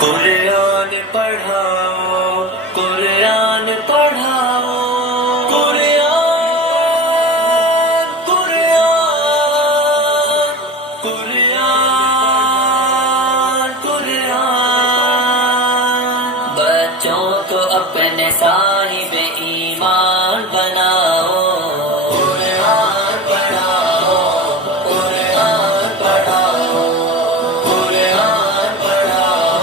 قرآن پڑھاؤ، قرآن پڑھاؤ، قرآن قرآن قرآن قرآن۔ بچوں کو اپنے صاحب ایمان بناؤ، قرآن پڑھاؤ، قرآن پڑھاؤ، قرآن پڑھاؤ،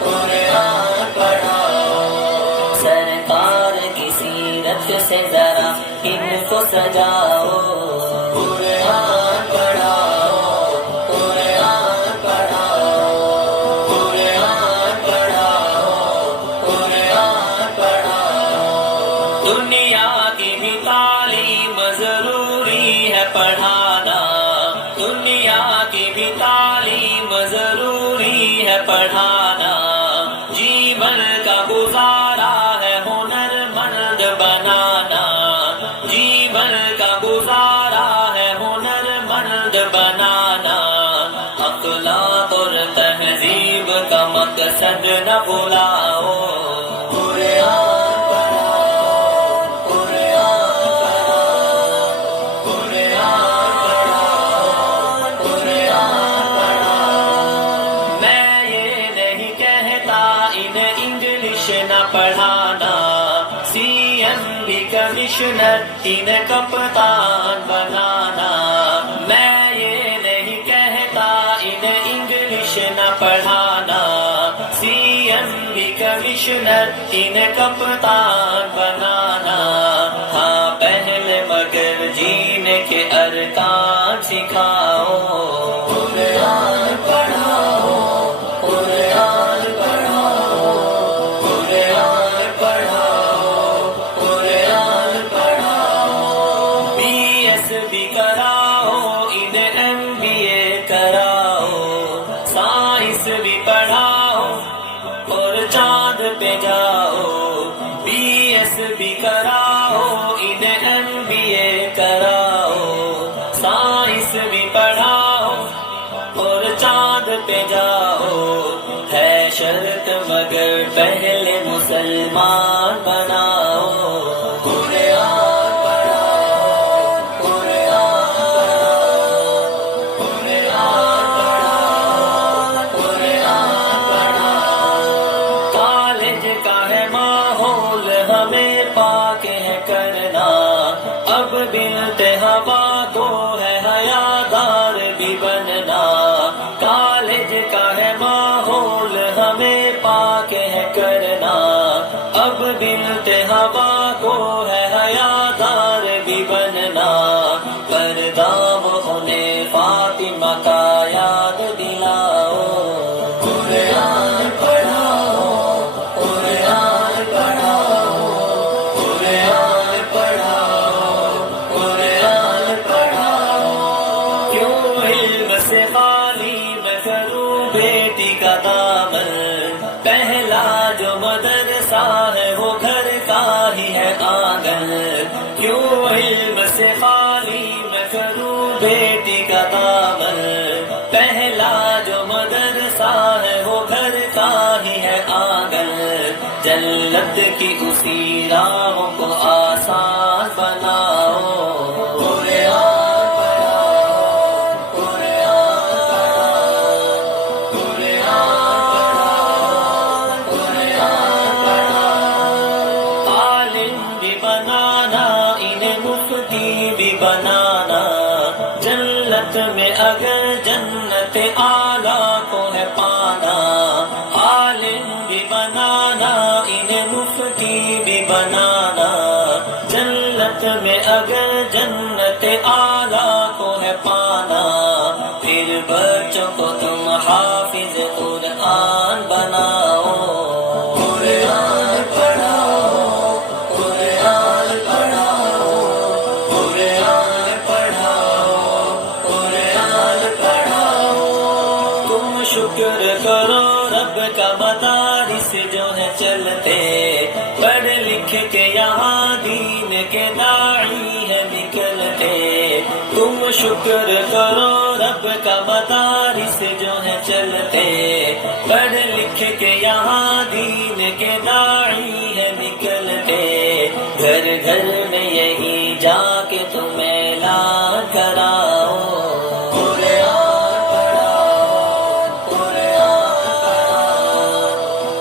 قرآن پڑھاؤ۔ سرکار کی سیرت سے ذرا ان کو سجاؤ، قرآن پڑھاؤ، قرآن پڑھاؤ، قرآن پڑھاؤ، قرآن پڑھاؤ۔ دنیا کی بھی تعلیم ضروری ہے پڑھانا، دنیا کی بھی تعلیم ضروری ہے پڑھانا۔ جیون کا گزارا ہے ہنر مند بنانا، جیون کا گزارا ہے ہنر مند بنانا۔ اخلاق اور تہذیب کا مقصد نہ بھلاؤ، قرآن پڑھاؤ، قرآن پڑھاؤ، قرآن پڑھاؤ، قرآن پڑھاؤ۔ میں یہ نہیں کہتا انہیں انگلش نہ پڑھانا، سی ایم بھی کمشنر انہیں کپتان بنانا۔ میں یہ نہیں کہتا انہیں انگلش نہ پڑھانا، سی ایم بھی کمشنر انہیں کپتان بنانا۔ ہاں پہلے مگر جینے کے ارکان سکھاؤ، قرآن پڑھاؤ، قرآن پڑھاؤ، قرآن پڑھاؤ، قرآن پڑھاؤ۔ بی ایس بھی کراؤ، انہیں ایم بی اے کراؤ، سائنس بھی پڑھاؤ اور چاند پہ جاؤ۔ بی ایس بھی کراؤ، انہیں ایم بی اے کراؤ، سائنس بھی پڑھاؤ اور چاند پہ جاؤ۔ ہے شرط مگر پہلے مسلمان بناؤ، قرآن پڑھاؤ، قرآن پڑھاؤ، قرآن پڑھاؤ، قرآن پڑھاؤ۔ کالج کا ہے ماحول ہمیں پاک ہے کرنا، اب بنتے ہوا کو ہے حیادار بھی بننا۔ کالج کا ہے ماحول ہمیں پاک ہے کرنا، اب بنتے ہوا کو ہے حیادار بھی بننا۔ پردام انہیں فاطمہ کا یاد دلاؤ، قرآن پڑھاؤ، قرآن پڑھاؤ، قرآن پڑھاؤ، قرآن پڑھاؤ۔ کیوں علم سے خالی میں کروں بیٹی کا دامن، پہلا جو مدرسہ ہے وہ گھر کا ہی ہے آنگن۔ کیوں علم سے خالی میں کروں بیٹی کا دامن، پہلا جو مدرسہ ہے وہ گھر کا ہی ہے آنگن۔ جنت کی اسی راہ کو آسان بناؤ، قرآن پڑھاؤ، قرآن پڑھاؤ، قرآن پڑھاؤ، قرآن پڑھاؤ۔ عالم بھی بنانا، انہیں مفتی بھی بنانا، جنت میں اگر جنت اعلیٰ کو ہے پانا۔ عالم بھی بنانا، انہیں مفتی بھی بنانا، جنت میں اگر جنت اعلیٰ کو ہے پانا۔ پھر بچوں کو تم حافظ قرآن بناؤ، قرآن پڑھاؤ، قرآن پڑھاؤ، قرآن پڑھاؤ، قرآن پڑھاؤ۔ تم شکر کرو رب کا مدارس جو ہے چلتے، پڑھ لکھ کے یہاں دین کے داعی ہے نکلتے۔ تم شکر کرو رب کا مدارس جو ہے چلتے، پڑھ لکھ یہاں دین کے داعی ہے نکل کے، گھر گھر میں یہی جا کے تمہیں اعلان کراؤ، قرآن پڑھاؤ، قرآن پڑھاؤ،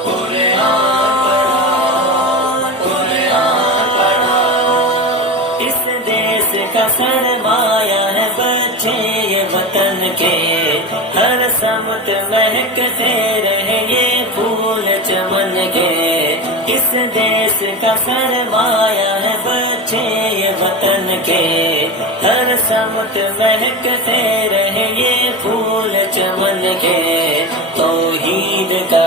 قرآن پڑھاؤ، قرآن پڑھاؤ۔ اس دیس کا سرمایہ ہے بچے یہ وطن کے، ہر سمت مہکتے رہے یہ پھول چمن کے، اس دیس کا سرمایہ ہے بچے یہ وطن کے، ہر سمت مہکتے رہے یہ پھول چمن کے، توحید کا